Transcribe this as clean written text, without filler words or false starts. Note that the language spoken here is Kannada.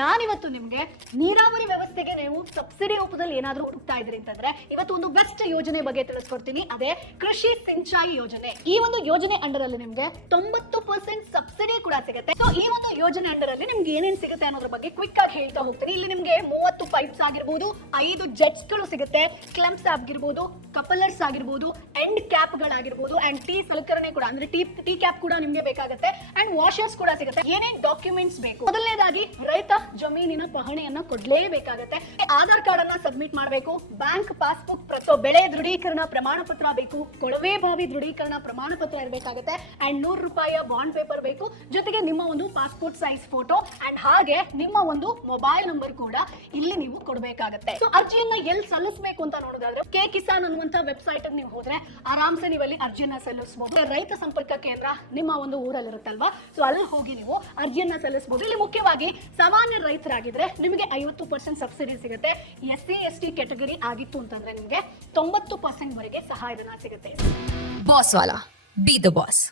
ನಾನಿವತ್ತು ನಿಮ್ಗೆ ನೀರಾವರಿ ವ್ಯವಸ್ಥೆಗೆ ನೀವು ಸಬ್ಸಿಡಿ ರೂಪದಲ್ಲಿ ಏನಾದ್ರೂ ಹುಡುಕ್ತಾ ಇದ್ರಿ ಅಂತಂದ್ರೆ ಇವತ್ತು ಒಂದು ಬೆಸ್ಟ್ ಯೋಜನೆ ಬಗ್ಗೆ ತಿಳಿಸ್ಕೊಡ್ತೀನಿ. ಅದೇ ಕೃಷಿ ಸಿಂಚಾಯಿ ಯೋಜನೆ. ಈ ಒಂದು ಯೋಜನೆ ಅಂಡರ್ ಅಲ್ಲಿ ನಿಮ್ಗೆ 90% ಸಬ್ಸಿಡಿ ಕೂಡ ಸಿಗುತ್ತೆ. ಸೊ ಈ ಒಂದು ಯೋಜನೆ ಅಂಡರ್ ಅಲ್ಲಿ ನಿಮ್ಗೆ ಏನೇನ್ ಸಿಗುತ್ತೆ ಅನ್ನೋದ್ರ ಬಗ್ಗೆ ಕ್ವಿಕ್ ಆಗಿ ಹೇಳ್ತಾ ಹೋಗ್ತೀನಿ. ಇಲ್ಲಿ ನಿಮ್ಗೆ 30 ಪೈಪ್ಸ್ ಆಗಿರ್ಬೋದು, 5 ಜೆಟ್ಸ್ ಗಳು ಸಿಗುತ್ತೆ, ಕ್ಲಂಪ್ಸ್ ಆಗಿರ್ಬೋದು, ಕಪಲರ್ಸ್ ಆಗಿರ್ಬೋದು, ಎಂಡ್ ಕ್ಯಾಪ್ ಗಳಾಗಿರ್ಬೋದು, ಅಂಡ್ ಟೀ ಸಲಕರಣೆ ಕೂಡ ಅಂದ್ರೆ ಟೀ ಕ್ಯಾಪ್ ಕೂಡ ನಿಮ್ಗೆ ಬೇಕಾಗುತ್ತೆ, ಅಂಡ್ ವಾಷರ್ಸ್ ಕೂಡ ಸಿಗುತ್ತೆ. ಏನೇನ್ ಡಾಕ್ಯುಮೆಂಟ್ಸ್ ಬೇಕು? ಮೊದಲನೇದಾಗಿ ರೈತ ಜಮೀನಿನ ಪಹಣಿಯನ್ನ ಕೊಡ್ಲೇಬೇಕಾಗತ್ತೆ. ಆಧಾರ್ ಕಾರ್ಡ್ ಅನ್ನ ಸಬ್ಮಿಟ್ ಮಾಡಬೇಕು, ಬ್ಯಾಂಕ್ ಪಾಸ್ಬುಕ್, ಬೆಳೆ ದೃಢೀಕರಣ ಪ್ರಮಾಣ ಪತ್ರ ಬೇಕು, ಕೊಳವೆ ಬಾವಿ ದೃಢೀಕರಣ ಪ್ರಮಾಣ ಪತ್ರ ಇರಬೇಕಾಗುತ್ತೆ, ಅಂಡ್ 100 ರೂಪಾಯಿಯ ಬಾಂಡ್ ಪೇಪರ್ ಬೇಕು, ಜೊತೆಗೆ ನಿಮ್ಮ ಒಂದು ಪಾಸ್ಪೋರ್ಟ್ ಸೈಜ್ ಫೋಟೋ, ಅಂಡ್ ಹಾಗೆ ನಿಮ್ಮ ಒಂದು ಮೊಬೈಲ್ ನಂಬರ್ ಕೂಡ ಇಲ್ಲಿ ನೀವು ಕೊಡಬೇಕಾಗುತ್ತೆ. ಸೊ ಅರ್ಜಿಯನ್ನ ಎಲ್ಲಿ ಸಲ್ಲಿಸಬೇಕು ಅಂತ ನೋಡೋದಾದ್ರೆ ಕೆ ಕಿಸಾನ್ ಅನ್ನುವಂತ ವೆಬ್ಸೈಟ್ ನೀವು ಹೋದ್ರೆ ಆರಾಮ್ಸೆ ನೀವು ಅಲ್ಲಿ ಅರ್ಜಿಯನ್ನ ಸಲ್ಲಿಸಬಹುದು. ರೈತ ಸಂಪರ್ಕ ಕೇಂದ್ರ ನಿಮ್ಮ ಒಂದು ಊರಲ್ಲಿ ಇರುತ್ತಲ್ವಾ, ಸೊ ಅಲ್ಲಿ ಹೋಗಿ ನೀವು ಅರ್ಜಿಯನ್ನ ಸಲ್ಲಿಸಬಹುದು. ಇಲ್ಲಿ ಮುಖ್ಯವಾಗಿ ಸಾಮಾನ್ಯ ರೈತರಾಗಿದ್ರೆ ನಿಮಗೆ 50% ಸಬ್ಸಿಡಿ ಸಿಗುತ್ತೆ. SC ST ಕ್ಯಾಟಗರಿ ಆಗಿತ್ತು ಅಂತಂದ್ರೆ ನಿಮಗೆ 90% ವರೆಗೆ ಸಹಾಯಧನ ಸಿಗುತ್ತೆ. Boss Vala, B the boss.